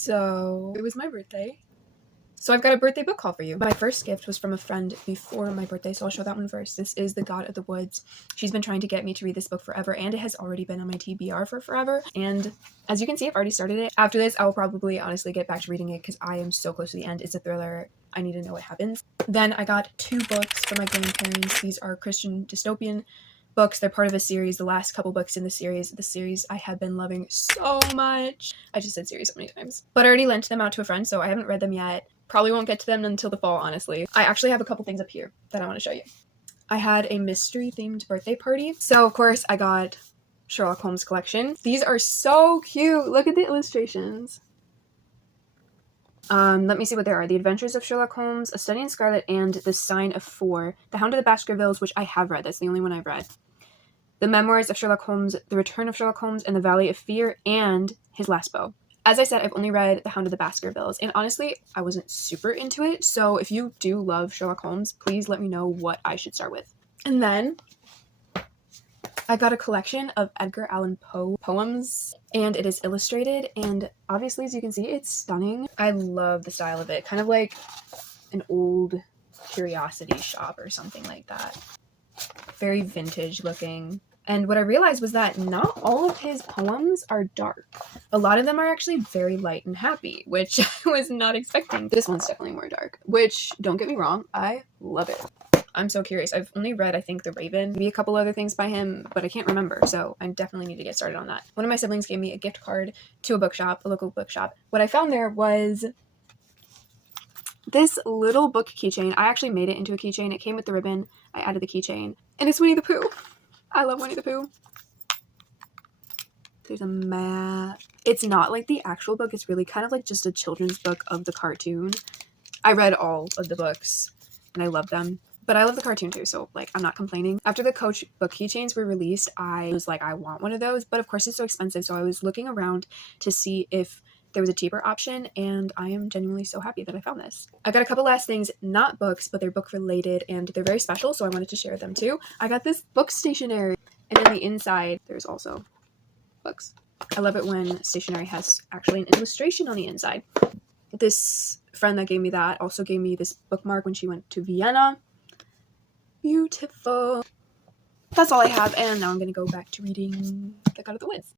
So it was my birthday. So I've got a birthday book haul for you. My first gift was from a friend before my birthday, so I'll show that one first. This is The God of the Woods. She's been trying to get me to read this book forever, and it has already been on my TBR for forever. And as you can see, I've already started it. After this, I will probably honestly get back to reading it because I am so close to the end. It's a thriller. I need to know what happens. Then I got 2 books for my grandparents. These are Christian dystopian books. They're part of a series. The last couple books in the series I have been loving so much. I just said series so many times. But I already lent them out to a friend, so I haven't read them yet. Probably won't get to them until the fall, honestly. I actually have a couple things up here that I want to show you. I had a mystery themed birthday party. So of course I got Sherlock Holmes collection. These are so cute. Look at the illustrations. Let me see what they are. The Adventures of Sherlock Holmes, A Study in Scarlet, and The Sign of Four. The Hound of the Baskervilles, which I have read. That's the only one I've read. The Memoirs of Sherlock Holmes, The Return of Sherlock Holmes, and The Valley of Fear, and His Last Beau. As I said, I've only read The Hound of the Baskervilles, and honestly, I wasn't super into it, so if you do love Sherlock Holmes, please let me know what I should start with. And then I got a collection of Edgar Allan Poe poems, and it is illustrated, and obviously, as you can see, it's stunning. I love the style of it, kind of like an old curiosity shop or something like that. Very vintage looking. And what I realized was that not all of his poems are dark. A lot of them are actually very light and happy, which I was not expecting. This one's definitely more dark, which, don't get me wrong, I love it. I'm so curious. I've only read, I think, The Raven, maybe a couple other things by him, but I can't remember, so I definitely need to get started on that. One of my siblings gave me a gift card to a bookshop, a local bookshop. What I found there was this little book keychain. I actually made it into a keychain. It came with the ribbon. I added the keychain, and it's Winnie the Pooh. I love Winnie the Pooh. There's a map. It's not like the actual book. It's really kind of like just a children's book of the cartoon. I read all of the books, and I love them. But I love the cartoon too, so like I'm not complaining. After the Coach book keychains were released, I was like, I want one of those, but of course it's so expensive, so I was looking around to see if there was a cheaper option, and I am genuinely so happy that I found this. I got a couple last things, not books, but they're book related, and they're very special, so I wanted to share them too. I got this book stationery, and then the inside, there's also books. I love it when stationery has actually an illustration on the inside. This friend that gave me that also gave me this bookmark when she went to Vienna. Beautiful. That's all I have, and now I'm gonna go back to reading The God of the Woods.